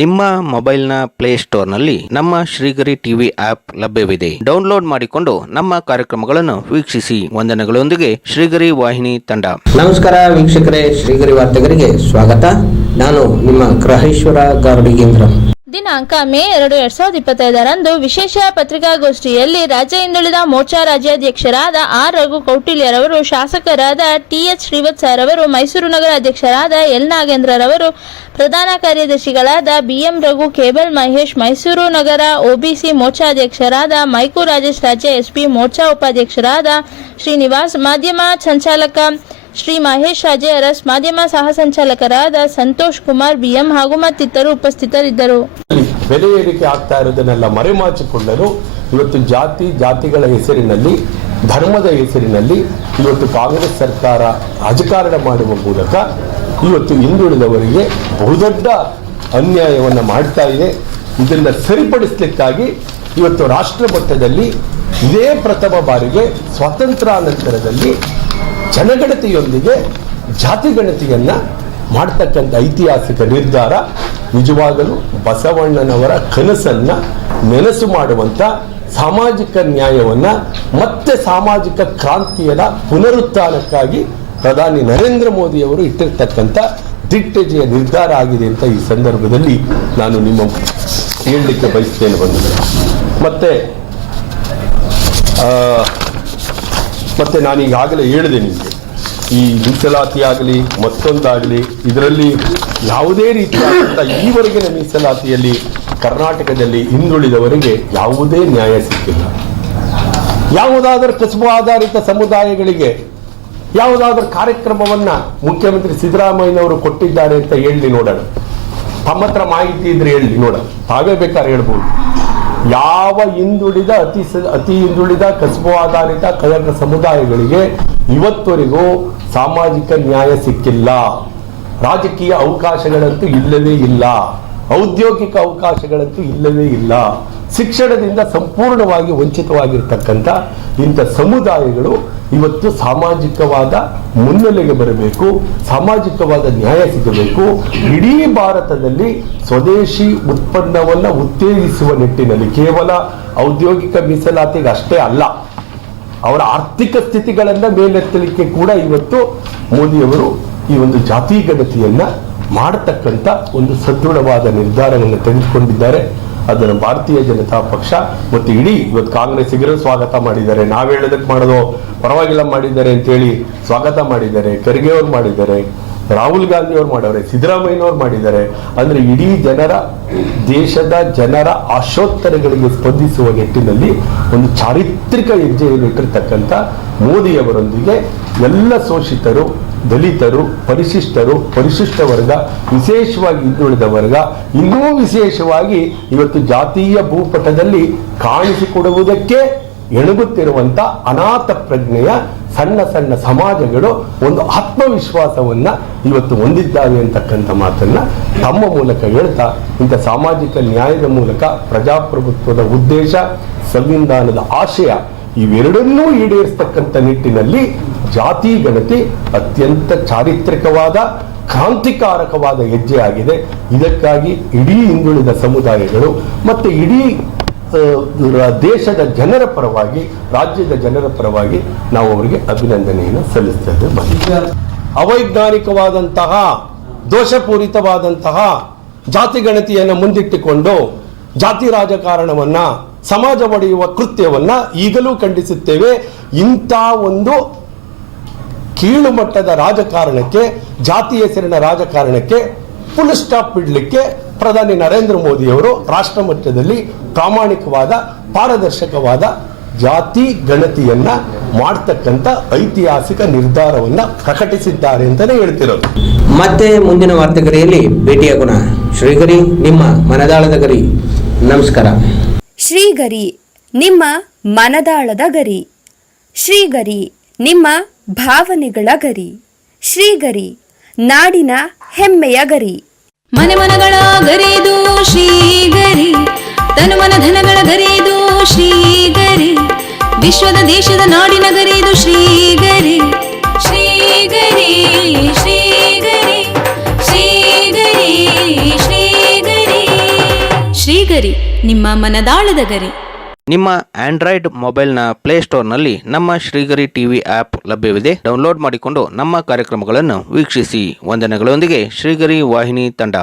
ನಿಮ್ಮ ಮೊಬೈಲ್ನ ಪ್ಲೇಸ್ಟೋರ್ನಲ್ಲಿ ನಮ್ಮ ಶ್ರೀಗರಿ ಟಿವಿ ಆಪ್ ಲಭ್ಯವಿದೆ. ಡೌನ್ಲೋಡ್ ಮಾಡಿಕೊಂಡು ನಮ್ಮ ಕಾರ್ಯಕ್ರಮಗಳನ್ನು ವೀಕ್ಷಿಸಿ. ವಂದನೆಗಳೊಂದಿಗೆ ಶ್ರೀಗರಿ ವಾಹಿನಿ ತಂಡ. ನಮಸ್ಕಾರ ವೀಕ್ಷಕರೇ, ಶ್ರೀಗರಿ ವಾರ್ತೆಗರಿಗೆ ಸ್ವಾಗತ. ನಾನು ನಿಮ್ಮ ಗ್ರಹೇಶ್ವರ ಗಾರ್ಡಿಗೇಂದ್ರ. ದಿನಾಂಕ ಮೇ 2, 2025ರಂದು ವಿಶೇಷ ಪತ್ರಿಕಾಗೋಷ್ಠಿಯಲ್ಲಿ ರಾಜ್ಯ ಹಿಂದುಳಿದ ಮೋರ್ಚಾ ರಾಜ್ಯಾಧ್ಯಕ್ಷರಾದ ಆರ್ ರಘು ಕೌಟಿಲ್ಯರವರು, ಶಾಸಕರಾದ ಟಿ.ಎಚ್. ಶ್ರೀವತ್ಸರವರು, ಮೈಸೂರು ನಗರ ಅಧ್ಯಕ್ಷರಾದ ಎಲ್. ನಾಗೇಂದ್ರರವರು, ಪ್ರಧಾನ ಕಾರ್ಯದರ್ಶಿಗಳಾದ ಬಿ.ಎಂ. ರಘು, ಕೇಬಲ್ ಮಹೇಶ್, ಮೈಸೂರು ನಗರ ಒಬಿಸಿ ಮೋರ್ಚಾ ಅಧ್ಯಕ್ಷರಾದ ಮೈಕು ರಾಜೇಶ್, ರಾಜ್ಯ ಎಸ್ಪಿ ಮೋರ್ಚಾ ಉಪಾಧ್ಯಕ್ಷರಾದ ಶ್ರೀನಿವಾಸ್, ಮಾಧ್ಯಮ ಸಂಚಾಲಕ ಶ್ರೀ ಮಹೇಶ್ ರಾಜೆ ಅರಸ್, ಮಾಧ್ಯಮ ಸಹ ಸಂಚಾಲಕರಾದ ಸಂತೋಷ್ ಕುಮಾರ್ ಬಿಎಂ ಹಾಗೂ ಮತ್ತಿತರರು ಉಪಸ್ಥಿತರಿದ್ದರು. ಬೆಲೆ ಏರಿಕೆ ಆಗ್ತಾ ಇರೋದನ್ನೆಲ್ಲ ಮರೆಮಾಚಿಕೊಳ್ಳಲು ಇವತ್ತು ಜಾತಿಗಳ ಹೆಸರಿನಲ್ಲಿ, ಧರ್ಮದ ಹೆಸರಿನಲ್ಲಿ ಇವತ್ತು ಕಾಂಗ್ರೆಸ್ ಸರ್ಕಾರ ರಾಜಕಾರಣ ಮಾಡುವ ಮೂಲಕ ಇವತ್ತು ಹಿಂದುಳಿದವರಿಗೆ ಬಹುದೊಡ್ಡ ಅನ್ಯಾಯವನ್ನು ಮಾಡ್ತಾ ಇದೆ. ಇದನ್ನು ಸರಿಪಡಿಸಲಿಕ್ಕಾಗಿ ಇವತ್ತು ರಾಷ್ಟ್ರ ಮಟ್ಟದಲ್ಲಿ ಇದೇ ಪ್ರಥಮ ಬಾರಿಗೆ ಸ್ವಾತಂತ್ರ್ಯಾನಂತರದಲ್ಲಿ ಜನಗಣತಿಯೊಂದಿಗೆ ಜಾತಿಗಣತಿಯನ್ನ ಮಾಡತಕ್ಕಂಥ ಐತಿಹಾಸಿಕ ನಿರ್ಧಾರ ನಿಜವಾಗಲೂ ಬಸವಣ್ಣನವರ ಕನಸನ್ನ ನೆನಸು ಮಾಡುವಂತ ಸಾಮಾಜಿಕ ನ್ಯಾಯವನ್ನ ಮತ್ತೆ ಸಾಮಾಜಿಕ ಕ್ರಾಂತಿಯ ಪುನರುತ್ಥಾನಕ್ಕಾಗಿ ಪ್ರಧಾನಿ ನರೇಂದ್ರ ಮೋದಿ ಅವರು ಇಟ್ಟಿರ್ತಕ್ಕಂಥ ದಿಟ್ಟಜೆಯ ನಿರ್ಧಾರ ಆಗಿದೆ ಅಂತ ಈ ಸಂದರ್ಭದಲ್ಲಿ ನಾನು ನಿಮ್ಮ ಹೇಳಲಿಕ್ಕೆ ಬಯಸ್ತೇನೆ. ಬಂದಿದ್ದೆ ಮತ್ತೆ ನಾನು ಈಗಾಗಲೇ ಹೇಳಿದೆ ನಿಮಗೆ, ಈ ಮೀಸಲಾತಿ ಆಗಲಿ ಮತ್ತೊಂದಾಗಲಿ ಇದರಲ್ಲಿ ಯಾವುದೇ ರೀತಿಯಾದಂಥ ಈವರೆಗಿನ ಮೀಸಲಾತಿಯಲ್ಲಿ ಕರ್ನಾಟಕದಲ್ಲಿ ಹಿಂದುಳಿದವರಿಗೆ ಯಾವುದೇ ನ್ಯಾಯ ಸಿಕ್ಕಿಲ್ಲ. ಯಾವುದಾದರೂ ಕಸುಬು ಆಧಾರಿತ ಸಮುದಾಯಗಳಿಗೆ ಯಾವುದಾದ್ರೂ ಕಾರ್ಯಕ್ರಮವನ್ನ ಮುಖ್ಯಮಂತ್ರಿ ಸಿದ್ದರಾಮಯ್ಯನವರು ಕೊಟ್ಟಿದ್ದಾರೆ ಅಂತ ಹೇಳಿ ನೋಡೋಣ. ತಮ್ಮ ಹತ್ರ ಮಾಹಿತಿ ಇದ್ರೆ ಹೇಳಿ ನೋಡೋಣ, ತಾವೇ ಬೇಕಾದ್ರೆ ಹೇಳ್ಬೋದು. ಯಾವ ಹಿಂದುಳಿದ ಅತಿ ಹಿಂದುಳಿದ ಕಸುಬು ಆಧಾರಿತ ಕನ್ನಡ ಸಮುದಾಯಗಳಿಗೆ ಇವತ್ತವರೆಗೂ ಸಾಮಾಜಿಕ ನ್ಯಾಯ ಸಿಕ್ಕಿಲ್ಲ. ರಾಜಕೀಯ ಅವಕಾಶಗಳಂತೂ ಇಲ್ಲವೇ ಇಲ್ಲ, ಔದ್ಯೋಗಿಕ ಅವಕಾಶಗಳಂತೂ ಇಲ್ಲವೇ ಇಲ್ಲ. ಶಿಕ್ಷಣದಿಂದ ಸಂಪೂರ್ಣವಾಗಿ ವಂಚಿತವಾಗಿರ್ತಕ್ಕಂಥ ಇಂಥ ಸಮುದಾಯಗಳು ಇವತ್ತು ಸಾಮಾಜಿಕವಾದ ಮುನ್ನೆಲೆಗೆ ಬರಬೇಕು, ಸಾಮಾಜಿಕವಾದ ನ್ಯಾಯ ಸಿಗಬೇಕು. ಇಡೀ ಭಾರತದಲ್ಲಿ ಸ್ವದೇಶಿ ಉತ್ಪನ್ನವನ್ನು ಉತ್ತೇಜಿಸುವ ನಿಟ್ಟಿನಲ್ಲಿ ಕೇವಲ ಔದ್ಯೋಗಿಕ ಮೀಸಲಾತಿಗೆ ಅಷ್ಟೇ ಅಲ್ಲ, ಅವರ ಆರ್ಥಿಕ ಸ್ಥಿತಿಗಳನ್ನ ಮೇಲೆತ್ತಲಿಕ್ಕೆ ಕೂಡ ಇವತ್ತು ಮೋದಿಯವರು ಈ ಒಂದು ಜಾತಿ ಗಣತಿಯನ್ನ ಮಾಡತಕ್ಕಂಥ ಒಂದು ಸದೃಢವಾದ ನಿರ್ಧಾರವನ್ನು ತೆಗೆದುಕೊಂಡಿದ್ದಾರೆ. ಅದನ್ನು ಭಾರತೀಯ ಜನತಾ ಪಕ್ಷ ಮತ್ತು ಇಡೀ ಇವತ್ತು ಕಾಂಗ್ರೆಸ್ಸಿಗರು ಸ್ವಾಗತ ಮಾಡಿದ್ದಾರೆ. ನಾವು ಹೇಳೋದಕ್ಕೆ ಮಾಡೋದು ಪರವಾಗಿಲ್ಲ ಮಾಡಿದ್ದಾರೆ ಅಂತೇಳಿ ಸ್ವಾಗತ ಮಾಡಿದ್ದಾರೆ. ಖರ್ಗೆ ಅವರು ಮಾಡಿದ್ದಾರೆ, ರಾಹುಲ್ ಗಾಂಧಿ ಅವರು ಮಾಡವ್ರೆ, ಸಿದ್ದರಾಮಯ್ಯನವರು ಮಾಡಿದ್ದಾರೆ. ಅಂದ್ರೆ ಇಡೀ ದೇಶದ ಜನರ ಆಶೋತ್ತರಗಳಿಗೆ ಸ್ಪಂದಿಸುವ ನಿಟ್ಟಿನಲ್ಲಿ ಒಂದು ಚಾರಿತ್ರಿಕ ಹೆಜ್ಜೆಯನ್ನು ಇಟ್ಟಿರ್ತಕ್ಕಂಥ ಮೋದಿಯವರೊಂದಿಗೆ ಎಲ್ಲ ಶೋಷಿತರು, ದಲಿತರು, ಪರಿಶಿಷ್ಟ ವರ್ಗ, ವಿಶೇಷವಾಗಿ ಹಿಂದುಳಿದ ವರ್ಗ, ಇನ್ನೂ ವಿಶೇಷವಾಗಿ ಇವತ್ತು ಜಾತೀಯ ಭೂಪಟದಲ್ಲಿ ಕಾಣಿಸಿಕೊಡುವುದಕ್ಕೆ ಎಣಗುತ್ತಿರುವಂತ ಅನಾಥ ಪ್ರಜ್ಞೆಯ ಸಣ್ಣ ಸಣ್ಣ ಸಮಾಜಗಳು ಒಂದು ಆತ್ಮವಿಶ್ವಾಸವನ್ನ ಇವತ್ತು ಹೊಂದಿದ್ದಾವೆ ಅಂತಕ್ಕಂಥ ಮಾತನ್ನ ತಮ್ಮ ಮೂಲಕ ಹೇಳ್ತಾ, ಇಂಥ ಸಾಮಾಜಿಕ ನ್ಯಾಯದ ಮೂಲಕ ಪ್ರಜಾಪ್ರಭುತ್ವದ ಉದ್ದೇಶ, ಸಂವಿಧಾನದ ಆಶಯ ಇವೆರಡನ್ನೂ ಈಡೇರಿಸತಕ್ಕಂಥ ನಿಟ್ಟಿನಲ್ಲಿ ಜಾತಿ ಗಣತಿ ಅತ್ಯಂತ ಚಾರಿತ್ರಿಕವಾದ, ಕ್ರಾಂತಿಕಾರಕವಾದ ಹೆಜ್ಜೆ ಆಗಿದೆ. ಇದಕ್ಕಾಗಿ ಇಡೀ ಹಿಂದುಳಿದ ಸಮುದಾಯಗಳು ಮತ್ತೆ ಇಡೀ ದೇಶದ ಜನರ ಪರವಾಗಿ, ರಾಜ್ಯದ ಜನರ ಪರವಾಗಿ ನಾವು ಅವರಿಗೆ ಅಭಿನಂದನೆಯನ್ನು ಸಲ್ಲಿಸ್ತೇವೆ. ಅವೈಜ್ಞಾನಿಕವಾದಂತಹ, ದೋಷಪೂರಿತವಾದಂತಹ ಜಾತಿ ಗಣತಿಯನ್ನು ಮುಂದಿಟ್ಟುಕೊಂಡು ಜಾತಿ ರಾಜಕಾರಣವನ್ನ, ಸಮಾಜ ಒಡೆಯುವ ಕೃತ್ಯವನ್ನ ಈಗಲೂ ಖಂಡಿಸುತ್ತೇವೆ. ಇಂಥ ಒಂದು ಕೀಳು ಮಟ್ಟದ ರಾಜಕಾರಣಕ್ಕೆ, ಜಾತಿ ಹೆಸರಿನ ರಾಜಕಾರಣಕ್ಕೆ ಫುಲ್ ಸ್ಟಾಪ್ ಇಡಲಿಕ್ಕೆ ಪ್ರಧಾನಿ ನರೇಂದ್ರ ಮೋದಿಯವರು ರಾಷ್ಟ್ರ ಮಟ್ಟದಲ್ಲಿ ಪ್ರಾಮಾಣಿಕವಾದ, ಪಾರದರ್ಶಕವಾದ ಜಾತಿ ಗಣತಿಯನ್ನ ಮಾಡತಕ್ಕಂಥ ಐತಿಹಾಸಿಕ ನಿರ್ಧಾರವನ್ನ ಪ್ರಕಟಿಸಿದ್ದಾರೆ ಅಂತಾನೆ ಹೇಳ್ತಿರೋದು. ಮತ್ತೆ ಮುಂದಿನ ವಾರ್ತೆಗರಿಯಲ್ಲಿ ಭೇಟಿಯಾಗೋಣ. ಶ್ರೀಗರಿ, ನಿಮ್ಮ ಮನದಾಳದ ಗರಿ. ನಮಸ್ಕಾರ. ಶ್ರೀಗರಿ, ನಿಮ್ಮ ಮನದಾಳದ ಗರಿ. ಶ್ರೀಗರಿ, ನಿಮ್ಮ ಭಾವನೆಗಳ ಗರಿ. ಶ್ರೀಗರಿ, ನಾಡಿನ ಹೆಮ್ಮೆಯ ಗರಿ. ಮನೆ ಮನಗಳ ಗರಿದು ಶ್ರೀಗರಿ, ತನು ಮನ ಧನಗಳ ಗರಿದು ಶ್ರೀಗರಿ, ವಿಶ್ವದ ದೇಶದ ನಾಡಿನ ಗರಿದು ಶ್ರೀಗರಿ. ಶ್ರೀಗರಿ ಶ್ರೀಗರಿ ಶ್ರೀಗರಿ ಶ್ರೀಗರಿ ಶ್ರೀಗರಿ ನಿಮ್ಮ ಮನದಾಳದ ಗರಿ. ನಿಮ್ಮ ಆಂಡ್ರಾಯ್ಡ್ ಮೊಬೈಲ್ನ ಪ್ಲೇಸ್ಟೋರ್ನಲ್ಲಿ ನಮ್ಮ ಶ್ರೀಗರಿ ಟಿವಿ ಆಪ್ ಲಭ್ಯವಿದೆ. ಡೌನ್ಲೋಡ್ ಮಾಡಿಕೊಂಡು ನಮ್ಮ ಕಾರ್ಯಕ್ರಮಗಳನ್ನು ವೀಕ್ಷಿಸಿ. ವಂದನೆಗಳೊಂದಿಗೆ ಶ್ರೀಗರಿ ವಾಹಿನಿ ತಂಡ.